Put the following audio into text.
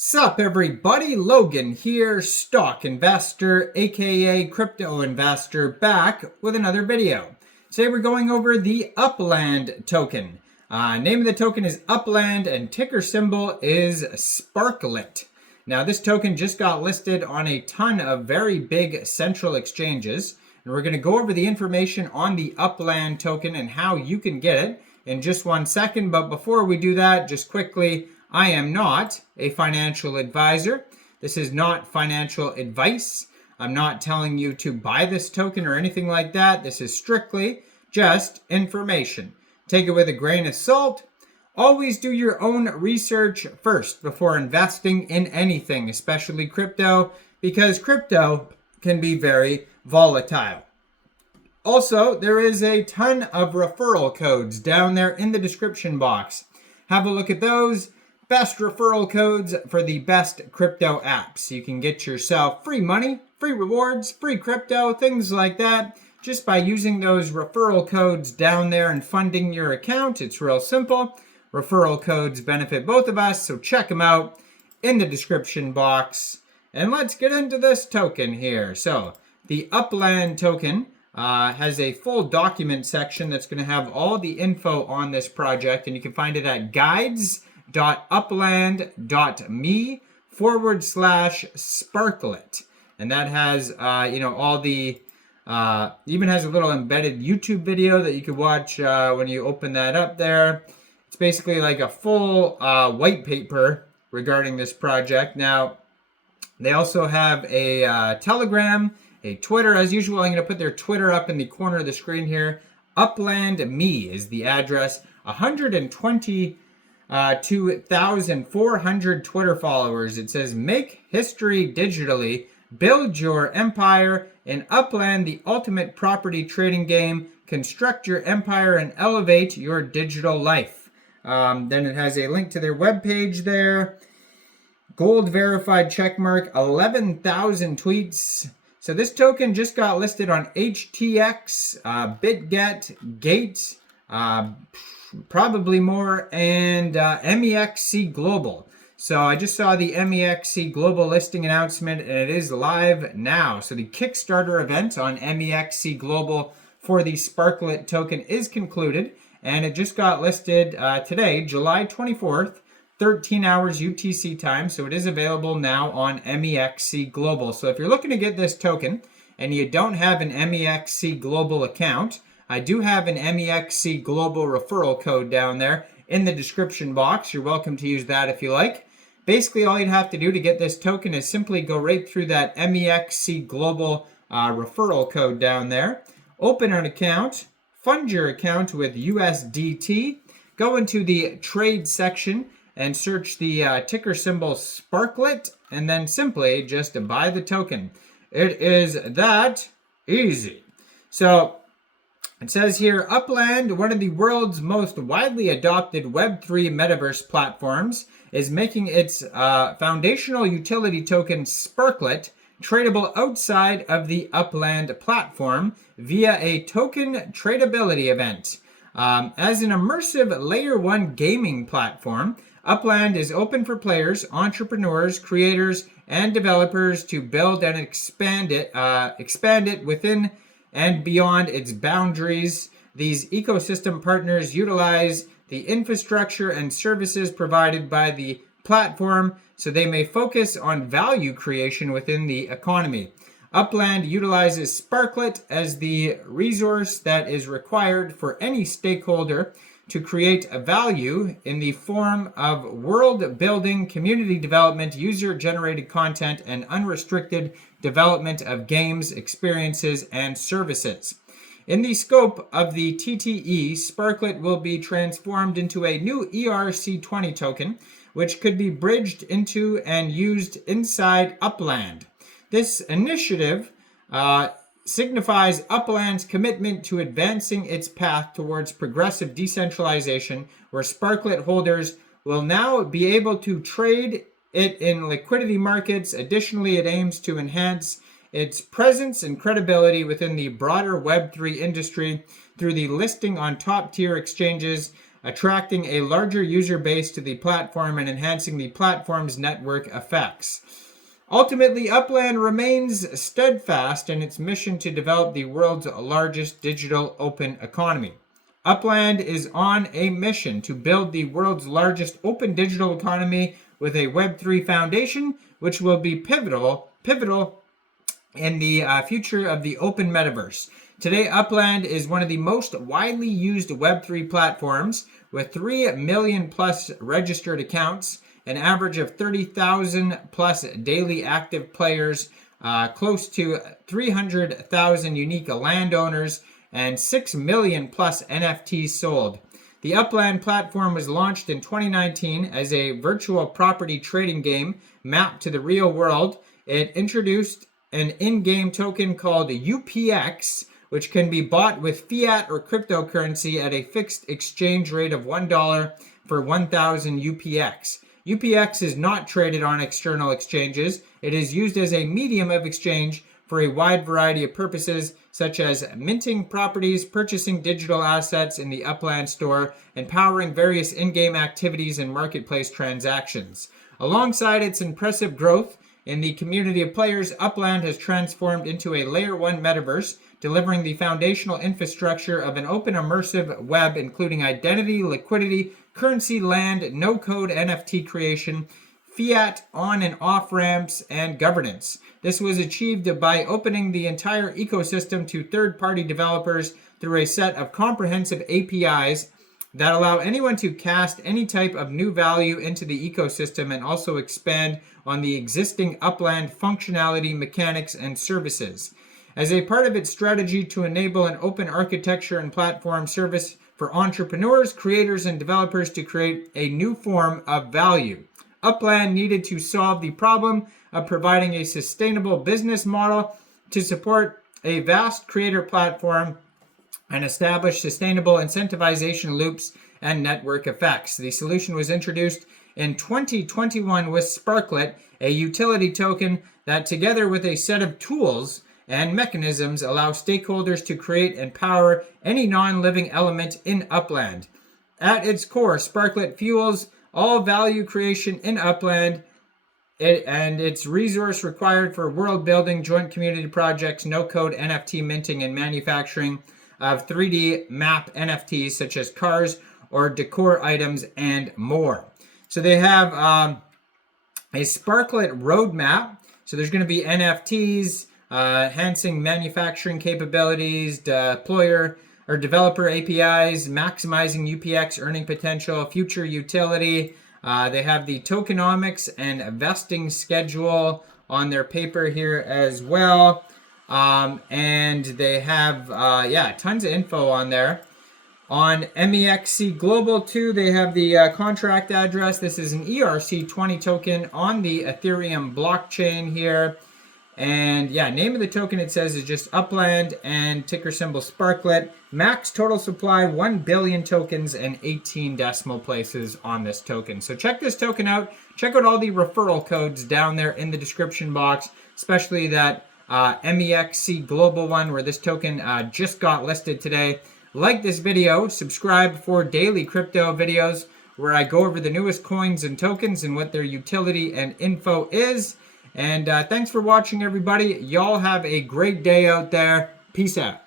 Sup everybody, Logan here, stock investor, aka crypto investor, back with another video. Today we're going over the Upland token. Name of the token is Upland and ticker symbol is Sparklet. Now this token just got listed on a ton of very big central exchanges, and we're going to go over the information on the Upland token and how you can get it in just 1 second. But before we do that, just quickly, I am not a financial advisor. This is not financial advice. I'm not telling you to buy this token or anything like that. This is strictly just information. Take it with a grain of salt. Always do your own research first before investing in anything, especially crypto, because crypto can be very volatile. Also, there is a ton of referral codes down there in the description box. Have a look at those. Best referral codes for the best crypto apps. You can get yourself free money, free rewards, free crypto, things like that, just by using those referral codes down there and funding your account. It's real simple. Referral codes benefit both of us, so check them out in the description box. And let's get into this token here. So the Upland token has a full document section that's going to have all the info on this project, and you can find it at guides.upland.me/Sparklet. And that has, all the, even has a little embedded YouTube video that you can watch when you open that up there. It's basically like a full white paper regarding this project. Now, they also have a Telegram, a Twitter. As usual, I'm going to put their Twitter up in the corner of the screen here. Upland Me is the address. 122,400 Twitter followers. It says, make history digitally. Build your empire in Upland, the ultimate property trading game. Construct your empire and elevate your digital life. Then it has a link to their webpage there. Gold verified checkmark, 11,000 tweets. So this token just got listed on HTX, Bitget, Gate, probably more, and Mexc Global. So I just saw the Mexc Global listing announcement, and it is live now. So the Kickstarter event on Mexc Global for the Sparklet token is concluded, and it just got listed today, July 24th, 13 hours UTC time. So it is available now on Mexc Global. So if you're looking to get this token and you don't have an Mexc Global account, I do have an Mexc Global referral code down there in the description box. You're welcome to use that if you like. Basically, all you'd have to do to get this token is simply go right through that Mexc Global referral code down there. Open an account, fund your account with USDT, go into the trade section and search the ticker symbol Sparklet, and then simply just buy the token. It is that easy. So it says here, Upland, one of the world's most widely adopted Web3 metaverse platforms, is making its foundational utility token Sparklet tradable outside of the Upland platform via a token tradability event. As an immersive Layer 1 gaming platform, Upland is open for players, entrepreneurs, creators, and developers to build and expand it within and beyond its boundaries. These ecosystem partners utilize the infrastructure and services provided by the platform so they may focus on value creation within the economy. Upland utilizes Sparklet as the resource that is required for any stakeholder to create a value in the form of world building, community development, user-generated content, and unrestricted development of games, experiences, and services. In the scope of the TTE, Sparklet will be transformed into a new ERC20 token, which could be bridged into and used inside Upland. This initiative signifies Upland's commitment to advancing its path towards progressive decentralization, where Sparklet holders will now be able to trade it in liquidity markets. Additionally, it aims to enhance its presence and credibility within the broader Web3 industry through the listing on top-tier exchanges attracting a larger user base to the platform and enhancing the platform's network effects. Ultimately, Upland remains steadfast in its mission to develop the world's largest digital open economy. Upland is on a mission to build the world's largest open digital economy with a Web3 foundation, which will be pivotal in the future of the open metaverse. Today, Upland is one of the most widely used Web3 platforms with 3 million plus registered accounts, an average of 30,000 plus daily active players, close to 300,000 unique landowners, and 6 million plus NFTs sold. The Upland platform was launched in 2019 as a virtual property trading game mapped to the real world. It introduced an in-game token called UPX, which can be bought with fiat or cryptocurrency at a fixed exchange rate of $1 for 1,000 UPX. UPX is not traded on external exchanges. It is used as a medium of exchange for a wide variety of purposes, such as minting properties, purchasing digital assets in the Upland store, and powering various in-game activities and marketplace transactions. Alongside its impressive growth in the community of players, Upland has transformed into a Layer 1 metaverse, delivering the foundational infrastructure of an open immersive web, including identity, liquidity, currency, land, no-code NFT creation, fiat on and off ramps, and governance. This was achieved by opening the entire ecosystem to third-party developers through a set of comprehensive APIs that allow anyone to cast any type of new value into the ecosystem and also expand on the existing Upland functionality, mechanics, and services. As a part of its strategy to enable an open architecture and platform service for entrepreneurs, creators, and developers to create a new form of value, Upland needed to solve the problem of providing a sustainable business model to support a vast creator platform and establish sustainable incentivization loops and network effects. The solution was introduced in 2021 with Sparklet, a utility token that, together with a set of tools and mechanisms, allow stakeholders to create and power any non-living element in Upland. At its core, Sparklet fuels all value creation in Upland and its resource required for world building, joint community projects, no-code NFT minting, and manufacturing of 3D map NFTs such as cars or decor items and more. So they have a Sparklet roadmap. So there's going to be NFTs, enhancing manufacturing capabilities, deployer or developer APIs, maximizing UPX earning potential, future utility. They have the tokenomics and vesting schedule on their paper here as well. And they have, tons of info on there. On Mexc Global 2, they have the contract address. This is an ERC20 token on the Ethereum blockchain here. And name of the token, it says, is just Upland and ticker symbol Sparklet. Max total supply, 1 billion tokens and 18 decimal places on this token. So check this token out. Check out all the referral codes down there in the description box, especially that Mexc Global one where this token just got listed today. Like this video, subscribe for daily crypto videos where I go over the newest coins and tokens and what their utility and info is. And thanks for watching, everybody. Y'all have a great day out there. Peace out.